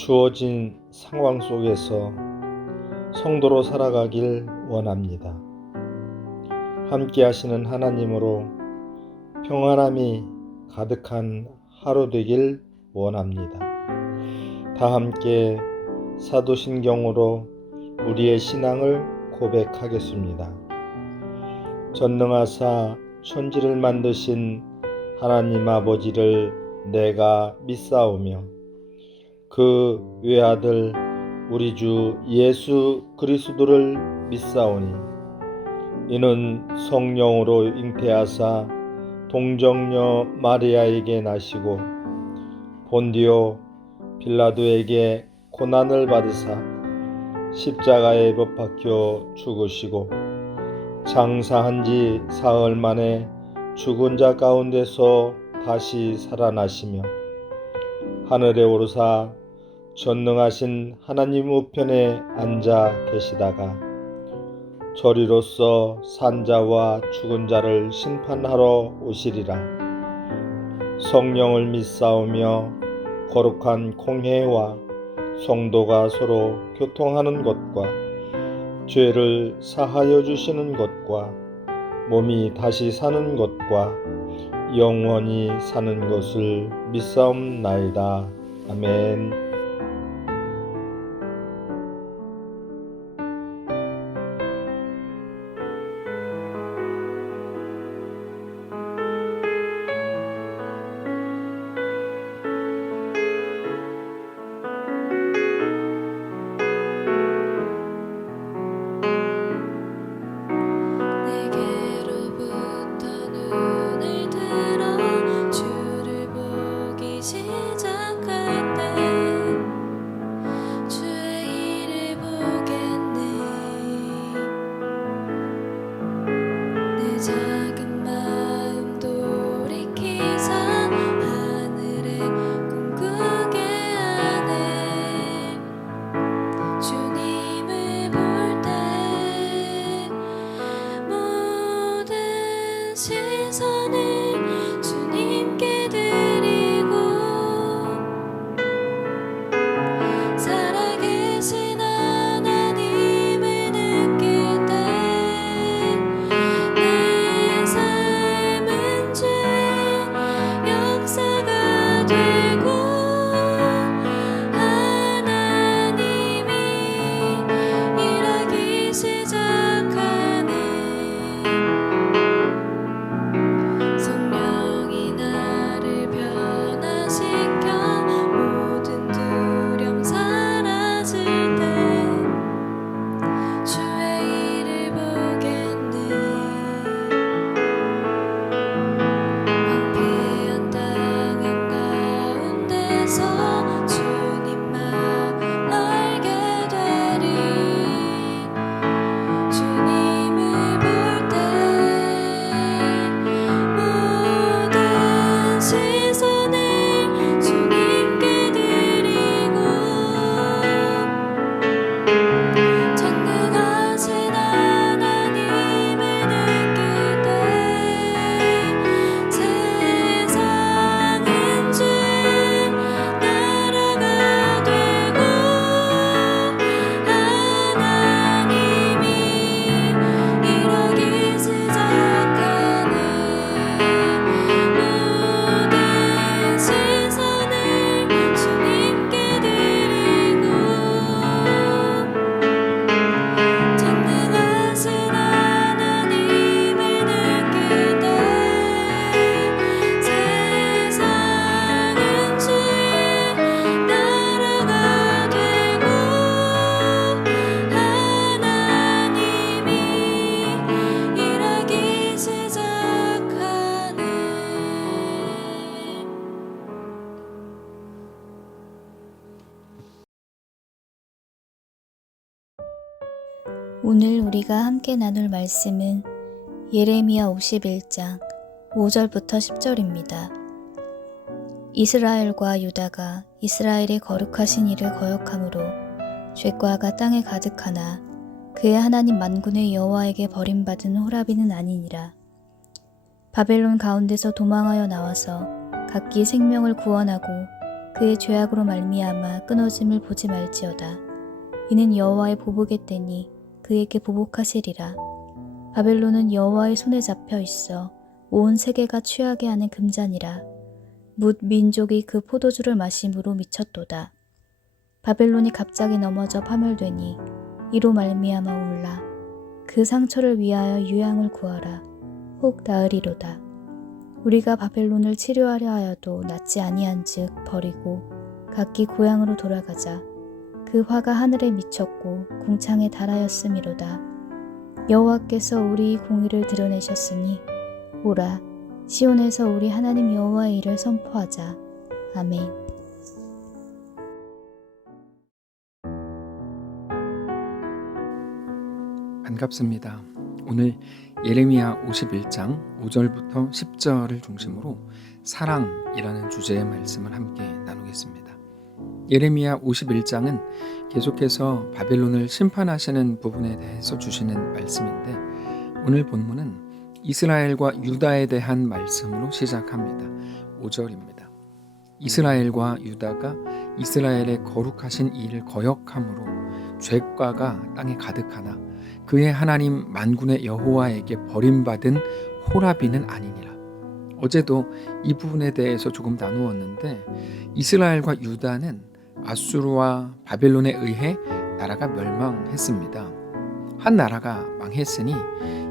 주어진 상황 속에서 성도로 살아가길 원합니다. 함께 하시는 하나님으로 평안함이 가득한 하루 되길 원합니다. 다 함께 사도신경으로 우리의 신앙을 고백하겠습니다. 전능하사 천지를 만드신 하나님 아버지를 내가 믿사오며 그 외아들 우리 주 예수 그리스도를 믿사오니 이는 성령으로 잉태하사 동정녀 마리아에게 나시고 본디오 빌라도에게 고난을 받으사 십자가에 못 박혀 죽으시고 장사한 지 사흘 만에 죽은 자 가운데서 다시 살아나시며 하늘에 오르사 전능하신 하나님 우편에 앉아 계시다가 저리로서 산자와 죽은 자를 심판하러 오시리라. 성령을 믿사오며 거룩한 공회와 성도가 서로 교통하는 것과 죄를 사하여 주시는 것과 몸이 다시 사는 것과 영원히 사는 것을 믿사옵나이다. 아멘. 작은 마음 돌이키사 하늘에 꿈꾸게 하네. 주님을 볼 때 모든 시선을 주님께 드리고 살아계신 하나님을 느낄 때 역사가 되고 하나님이 일하기 시작하네. 성령이 나를 변화시켜 모든 두려움 사라질 때 주의 일을 보겠네. 주님만 알게 되리. 주님을 볼 때 모든 시선을 주님께 드리고 전능하신 하나님을 느낄 때 세상은 주의 나라가 되고 하나님이 일하기 시작하네. 모든 시선을 주님께 드리고 전능하신 하나님을 느낄 때 세상은 주의 나라가 되고 하나님이 일하기 시작하네. 오늘 우리가 함께 나눌 말씀은 예레미야 51장 5절부터 10절입니다. 이스라엘과 유다가 이스라엘의 거룩하신 이를 거역함으로 죄과 악가 땅에 가득하나 그의 하나님 만군의 여호와에게 버림받은 호라비는 아니니라. 바벨론 가운데서 도망하여 나와서 각기 생명을 구원하고 그의 죄악으로 말미암아 끊어짐을 보지 말지어다. 이는 여호와의 보복의 때니 그에게 보복하시리라. 바벨론은 여호와의 손에 잡혀 있어 온 세계가 취하게 하는 금잔이라. 뭇 민족이 그 포도주를 마심으로 미쳤도다. 바벨론이 갑자기 넘어져 파멸되니 이로 말미암아 울라. 그 상처를 위하여 유향을 구하라. 혹 나으리로다. 우리가 바벨론을 치료하려 하여도 낫지 아니한즉 버리고 각기 고향으로 돌아가자. 그 화가 하늘에 미쳤고 궁창에 달하였음이로다. 여호와께서 우리 공의를 드러내셨으니 오라, 시온에서 우리 하나님 여호와의 일을 선포하자. 아멘. 반갑습니다. 오늘 예레미야 51장 5절부터 10절을 중심으로 사랑이라는 주제의 말씀을 함께 나누겠습니다. 예레미야 51장은 계속해서 바벨론을 심판하시는 부분에 대해서 주시는 말씀인데, 오늘 본문은 이스라엘과 유다에 대한 말씀으로 시작합니다. 5절입니다. 이스라엘과 유다가 이스라엘의 거룩하신 이를 거역함으로 죄과가 땅에 가득하나 그의 하나님 만군의 여호와에게 버림받은 호라비는 아니니라. 어제도 이 부분에 대해서 조금 나누었는데, 이스라엘과 유다는 아수르와 바벨론에 의해 나라가 멸망했습니다. 한 나라가 망했으니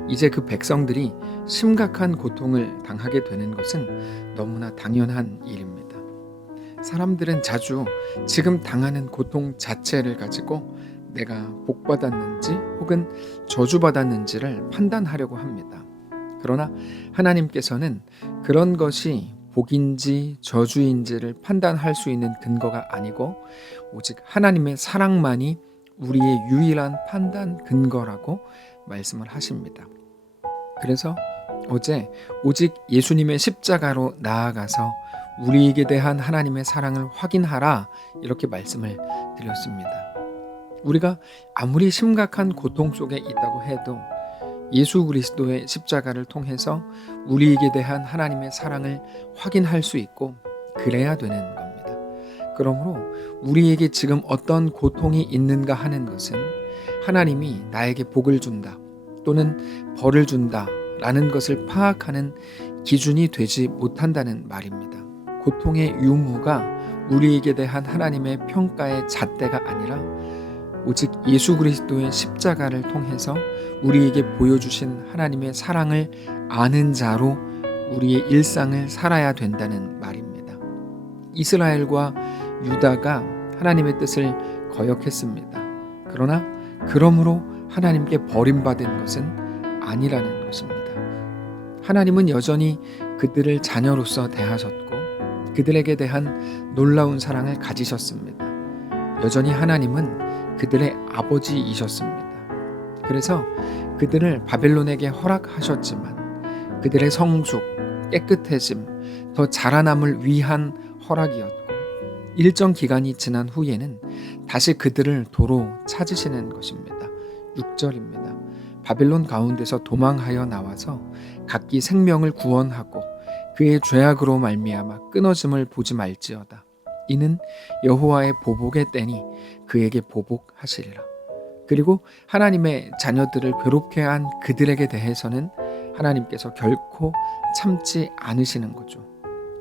이제 그 백성들이 심각한 고통을 당하게 되는 것은 너무나 당연한 일입니다. 사람들은 자주 지금 당하는 고통 자체를 가지고 내가 복받았는지 혹은 저주받았는지를 판단하려고 합니다. 그러나 하나님께서는 그런 것이 복인지 저주인지를 판단할 수 있는 근거가 아니고 오직 하나님의 사랑만이 우리의 유일한 판단 근거라고 말씀을 하십니다. 그래서 어제 오직 예수님의 십자가로 나아가서 우리에게 대한 하나님의 사랑을 확인하라, 이렇게 말씀을 드렸습니다. 우리가 아무리 심각한 고통 속에 있다고 해도 예수 그리스도의 십자가를 통해서 우리에게 대한 하나님의 사랑을 확인할 수 있고 그래야 되는 겁니다. 그러므로 우리에게 지금 어떤 고통이 있는가 하는 것은 하나님이 나에게 복을 준다 또는 벌을 준다 라는 것을 파악하는 기준이 되지 못한다는 말입니다. 고통의 유무가 우리에게 대한 하나님의 평가의 잣대가 아니라 오직 예수 그리스도의 십자가를 통해서 우리에게 보여주신 하나님의 사랑을 아는 자로 우리의 일상을 살아야 된다는 말입니다. 이스라엘과 유다가 하나님의 뜻을 거역했습니다. 그러나 그러므로 하나님께 버림받은 것은 아니라는 것입니다. 하나님은 여전히 그들을 자녀로서 대하셨고 그들에게 대한 놀라운 사랑을 가지셨습니다. 여전히 하나님은 그들의 아버지이셨습니다. 그래서 그들을 바벨론에게 허락하셨지만 그들의 성숙, 깨끗해짐, 더 자라남을 위한 허락이었고 일정 기간이 지난 후에는 다시 그들을 도로 찾으시는 것입니다. 6절입니다. 바벨론 가운데서 도망하여 나와서 각기 생명을 구원하고 그의 죄악으로 말미암아 끊어짐을 보지 말지어다. 이는 여호와의 보복의 때니 그에게 보복하시리라. 그리고 하나님의 자녀들을 괴롭게 한 그들에게 대해서는 하나님께서 결코 참지 않으시는 거죠.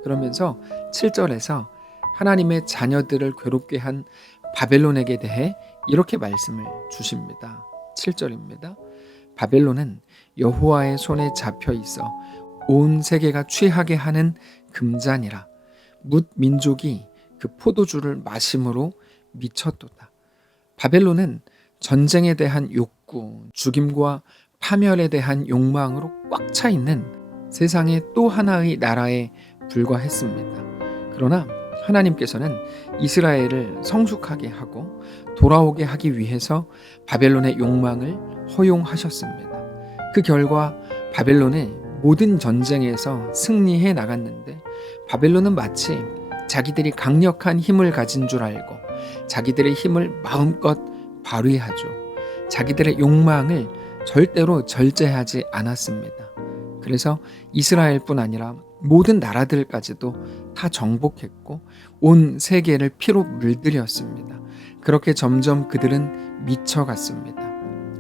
그러면서 7절에서 하나님의 자녀들을 괴롭게 한 바벨론에게 대해 이렇게 말씀을 주십니다. 7절입니다. 바벨론은 여호와의 손에 잡혀 있어 온 세계가 취하게 하는 금잔이라. 뭇 민족이 그 포도주를 마심으로 미쳤도다. 바벨론은 전쟁에 대한 욕구, 죽임과 파멸에 대한 욕망으로 꽉 차 있는 세상의 또 하나의 나라에 불과했습니다. 그러나 하나님께서는 이스라엘을 성숙하게 하고 돌아오게 하기 위해서 바벨론의 욕망을 허용하셨습니다. 그 결과 바벨론의 모든 전쟁에서 승리해 나갔는데 바벨론은 마치 자기들이 강력한 힘을 가진 줄 알고 자기들의 힘을 마음껏 발휘하죠. 자기들의 욕망을 절대로 절제하지 않았습니다. 그래서 이스라엘뿐 아니라 모든 나라들까지도 다 정복했고 온 세계를 피로 물들였습니다. 그렇게 점점 그들은 미쳐갔습니다.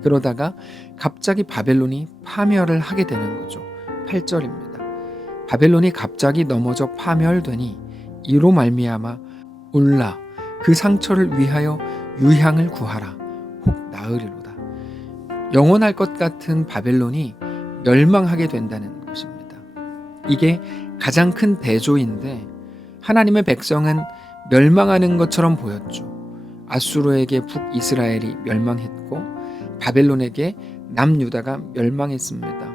그러다가 갑자기 바벨론이 파멸을 하게 되는 거죠. 8절입니다. 바벨론이 갑자기 넘어져 파멸되니 이로 말미암아 울라 그 상처를 위하여 유향을 구하라 혹 나으리로다. 영원할 것 같은 바벨론이 멸망하게 된다는 것입니다. 이게 가장 큰 대조인데 하나님의 백성은 멸망하는 것처럼 보였죠. 아수르에게 북이스라엘이 멸망했고 바벨론에게 남유다가 멸망했습니다.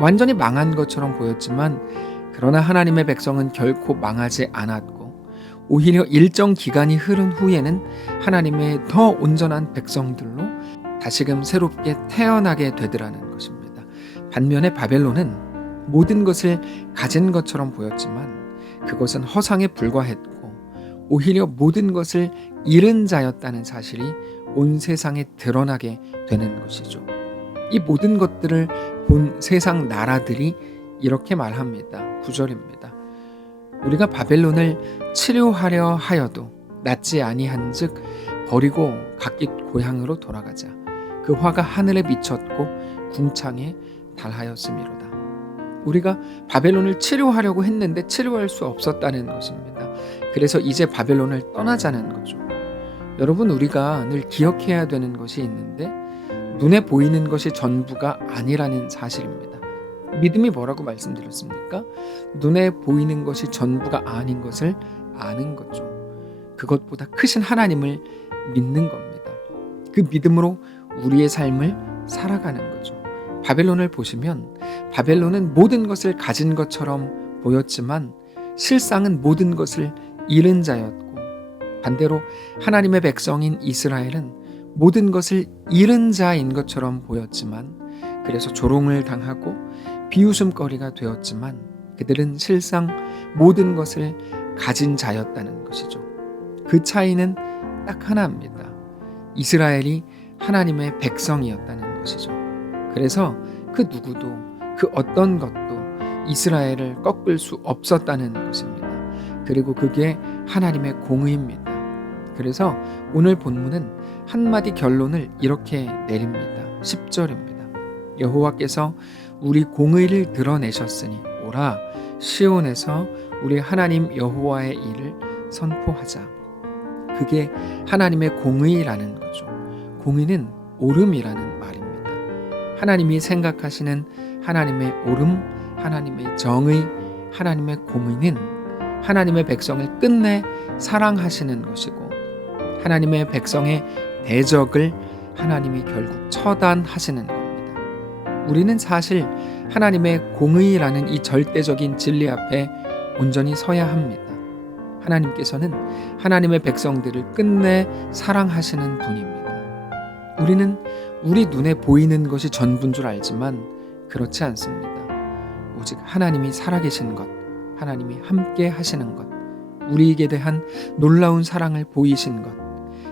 완전히 망한 것처럼 보였지만 그러나 하나님의 백성은 결코 망하지 않았고 오히려 일정 기간이 흐른 후에는 하나님의 더 온전한 백성들로 다시금 새롭게 태어나게 되더라는 것입니다. 반면에 바벨론은 모든 것을 가진 것처럼 보였지만 그것은 허상에 불과했고 오히려 모든 것을 잃은 자였다는 사실이 온 세상에 드러나게 되는 것이죠. 이 모든 것들을 본 세상 나라들이 이렇게 말합니다. 9절입니다. 우리가 바벨론을 치료하려 하여도 낫지 아니한즉 버리고 각기 고향으로 돌아가자. 그 화가 하늘에 미쳤고 궁창에 달하였음이로다. 우리가 바벨론을 치료하려고 했는데 치료할 수 없었다는 것입니다. 그래서 이제 바벨론을 떠나자는 거죠. 여러분, 우리가 늘 기억해야 되는 것이 있는데 눈에 보이는 것이 전부가 아니라는 사실입니다. 믿음이 뭐라고 말씀드렸습니까? 눈에 보이는 것이 전부가 아닌 것을 아는 거죠. 그것보다 크신 하나님을 믿는 겁니다. 그 믿음으로 우리의 삶을 살아가는 거죠. 바벨론을 보시면 바벨론은 모든 것을 가진 것처럼 보였지만 실상은 모든 것을 잃은 자였고 반대로 하나님의 백성인 이스라엘은 모든 것을 잃은 자인 것처럼 보였지만 그래서 조롱을 당하고 비웃음거리가 되었지만 그들은 실상 모든 것을 가진 자였다는 것이죠. 그 차이는 딱 하나입니다. 이스라엘이 하나님의 백성이었다는 것이죠. 그래서 그 누구도 그 어떤 것도 이스라엘을 꺾을 수 없었다는 것입니다. 그리고 그게 하나님의 공의입니다. 그래서 오늘 본문은 한마디 결론을 이렇게 내립니다. 10절입니다. 여호와께서 우리 공의를 드러내셨으니 오라 시온에서 우리 하나님 여호와의 일을 선포하자. 그게 하나님의 공의라는 거죠. 공의는 옳음이라는 말입니다. 하나님이 생각하시는 하나님의 옳음, 하나님의 정의, 하나님의 공의는 하나님의 백성을 끝내 사랑하시는 것이고 하나님의 백성의 대적을 하나님이 결국 처단하시는 겁니다. 우리는 사실 하나님의 공의라는 이 절대적인 진리 앞에 온전히 서야 합니다. 하나님께서는 하나님의 백성들을 끝내 사랑하시는 분입니다. 우리는 우리 눈에 보이는 것이 전부인 줄 알지만 그렇지 않습니다. 오직 하나님이 살아계신 것, 하나님이 함께 하시는 것, 우리에게 대한 놀라운 사랑을 보이신 것,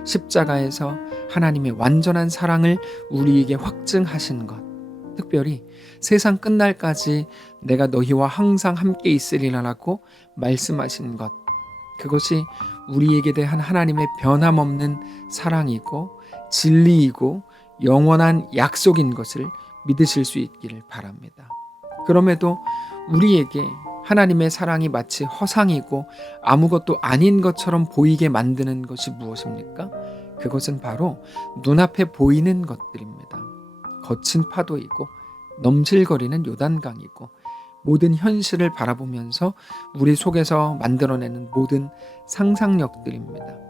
십자가에서 하나님의 완전한 사랑을 우리에게 확증하신 것, 특별히 세상 끝날까지 내가 너희와 항상 함께 있으리라라고 말씀하신 것, 그것이 우리에게 대한 하나님의 변함없는 사랑이고 진리이고 영원한 약속인 것을 믿으실 수 있기를 바랍니다. 그럼에도 우리에게 하나님의 사랑이 마치 허상이고 아무것도 아닌 것처럼 보이게 만드는 것이 무엇입니까? 그것은 바로 눈앞에 보이는 것들입니다. 거친 파도이고 넘실거리는 요단강이고 모든 현실을 바라보면서 우리 속에서 만들어내는 모든 상상력들입니다.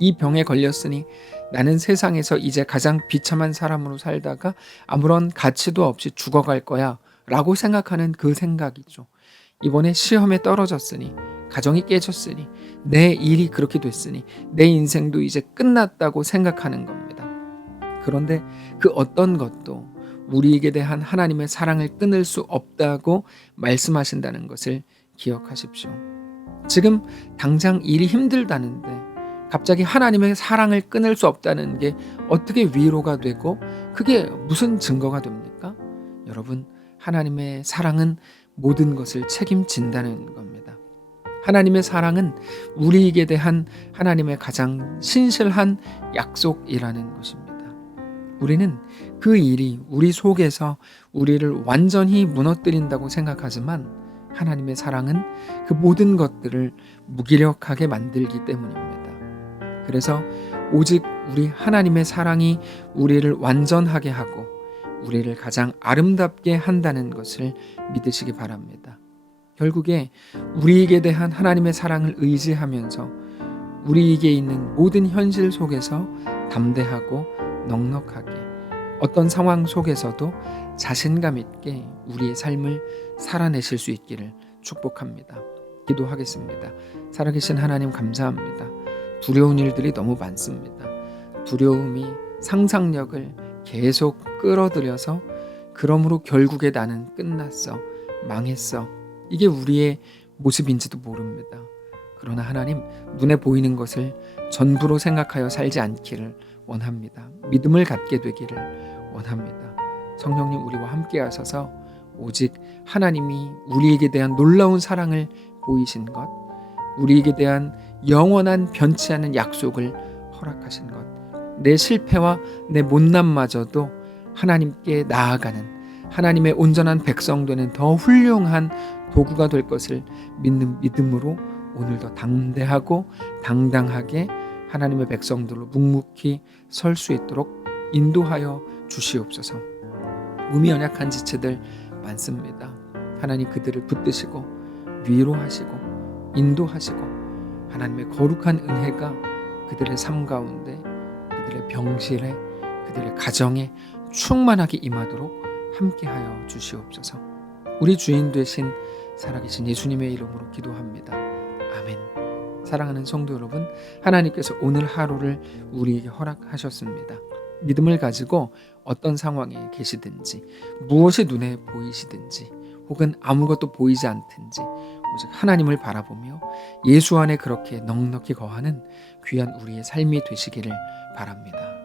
이 병에 걸렸으니 나는 세상에서 이제 가장 비참한 사람으로 살다가 아무런 가치도 없이 죽어갈 거야 라고 생각하는 그 생각이죠. 이번에 시험에 떨어졌으니 가정이 깨졌으니 내 일이 그렇게 됐으니 내 인생도 이제 끝났다고 생각하는 겁니다. 그런데 그 어떤 것도 우리에게 대한 하나님의 사랑을 끊을 수 없다고 말씀하신다는 것을 기억하십시오. 지금 당장 일이 힘들다는데 갑자기 하나님의 사랑을 끊을 수 없다는 게 어떻게 위로가 되고 그게 무슨 증거가 됩니까? 여러분, 하나님의 사랑은 모든 것을 책임진다는 겁니다. 하나님의 사랑은 우리에게 대한 하나님의 가장 신실한 약속이라는 것입니다. 우리는 그 일이 우리 속에서 우리를 완전히 무너뜨린다고 생각하지만 하나님의 사랑은 그 모든 것들을 무기력하게 만들기 때문입니다. 그래서 오직 우리 하나님의 사랑이 우리를 완전하게 하고 우리를 가장 아름답게 한다는 것을 믿으시기 바랍니다. 결국에 우리에게 대한 하나님의 사랑을 의지하면서 우리에게 있는 모든 현실 속에서 담대하고 넉넉하게 어떤 상황 속에서도 자신감 있게 우리의 삶을 살아내실 수 있기를 축복합니다. 기도하겠습니다. 살아계신 하나님 감사합니다. 두려운 일들이 너무 많습니다. 두려움이 상상력을 계속 끌어들여서 그러므로 결국에 나는 끝났어, 망했어. 이게 우리의 모습인지도 모릅니다. 그러나 하나님, 눈에 보이는 것을 전부로 생각하여 살지 않기를 원합니다. 믿음을 갖게 되기를 원합니다. 성령님, 우리와 함께 하셔서 오직 하나님이 우리에게 대한 놀라운 사랑을 보이신 것, 우리에게 대한 영원한 변치 않은 약속을 허락하신 것, 내 실패와 내 못남마저도 하나님께 나아가는 하나님의 온전한 백성 되는 더 훌륭한 도구가 될 것을 믿는 믿음으로 오늘도 담대하고 당당하게 하나님의 백성들로 묵묵히 설 수 있도록 인도하여 주시옵소서. 몸이 연약한 지체들 많습니다. 하나님 그들을 붙드시고 위로하시고 인도하시고 하나님의 거룩한 은혜가 그들의 삶 가운데, 그들의 병실에, 그들의 가정에 충만하게 임하도록 함께하여 주시옵소서. 우리 주인 되신 살아계신 예수님의 이름으로 기도합니다. 아멘. 사랑하는 성도 여러분, 하나님께서 오늘 하루를 우리에게 허락하셨습니다. 믿음을 가지고 어떤 상황에 계시든지, 무엇이 눈에 보이시든지, 혹은 아무것도 보이지 않든지 오직 하나님을 바라보며 예수 안에 그렇게 넉넉히 거하는 귀한 우리의 삶이 되시기를 바랍니다.